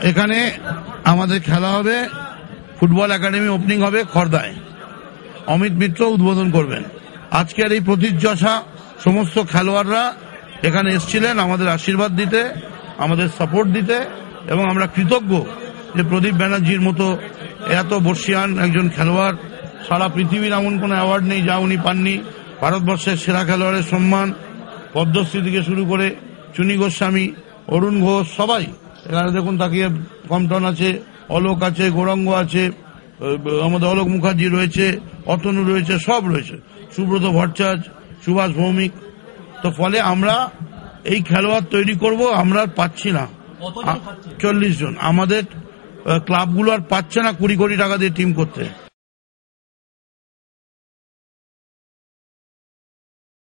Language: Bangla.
এখানে আমাদের খেলা হবে, ফুটবল একাডেমি ওপেনিং হবে খড়দায়। অমিত মিত্র উদ্বোধন করবেন। আজকের এই প্রতিযশা সমস্ত খেলোয়াড়রা এখানে এসেছিলেন আমাদের আশীর্বাদ দিতে, আমাদের সাপোর্ট দিতে, এবং আমরা কৃতজ্ঞ যে প্রদীপ ব্যানার্জির মতো এত বর্ষিয়ান একজন খেলোয়াড়, সারা পৃথিবীর এমন কোনো অ্যাওয়ার্ড নেই যা উনি পাননি। ভারতবর্ষের সেরা খেলোয়াড়ের সম্মান, পদ্মশ্রী থেকে শুরু করে চুনি গোস্বামী, অরুণ ঘোষ, সবাই এখানে দেখুন তাকিয়ে, কমটন আছে, অলোক আছে, গৌরাঙ্গ আছে, আমাদের অলোক মুখার্জি রয়েছে, অতনু রয়েছে, সব রয়েছে, সুব্রত ভট্টাচার্য, সুভাষ ভৌমিক। তো ফলে আমরা এই খেলোয়াড় তৈরি করব, আমরা পাচ্ছি না 40 জন। আমাদের ক্লাবগুলো আর পাচ্ছে না 20 কোটি টাকা দিয়ে টিম করতে।